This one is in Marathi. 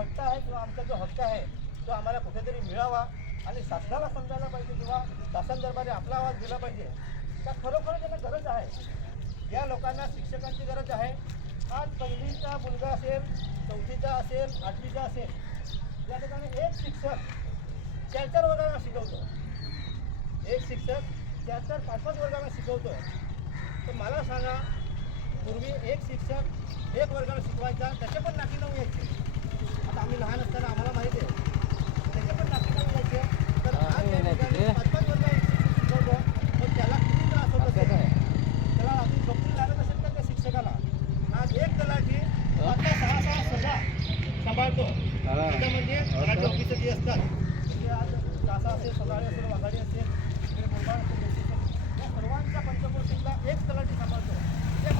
हट्ट आहे किंवा आमचा जो हक्क आहे तो आम्हाला कुठेतरी मिळावा आणि शासनाला समजायला पाहिजे किंवा शासन दरबारी आपला आवाज दिला पाहिजे का खरोखर त्यांना गरज आहे. या लोकांना शिक्षकांची गरज आहे. आज पहिलीचा मुलगा असेल, चौथीचा असेल, आठवीचा असेल, या ठिकाणी एक शिक्षक 4-4 वर्गाला शिकवतो. एक शिक्षक 4-5 वर्गाला शिकवतो. तर मला सांगा, पूर्वी एक शिक्षक 1 वर्गाला शिकवायचा, त्याचे पण नाकी लावून यायचे. आता आम्ही लहान असताना आम्हाला माहिती आहे त्याचे पण नाकी लावून यायचे. तर आज या ठिकाणी 5-5 वर्गाला शिकवतो, पण त्याला किती त्रास होत असेल, त्याला अजून झोपडी लागत असेल का त्या शिक्षकाला. आज एक तलाठी 5-6 सभा सांभाळतो. त्यामध्ये मराठी ऑफिसर जे असतात ते आज तासा असेल, सकाळी असेल, वाघाडी असेल, इकडे मुंबई असेल, या सर्वांच्या पंचक्रोशीला एक तलाठी सांभाळतो. ते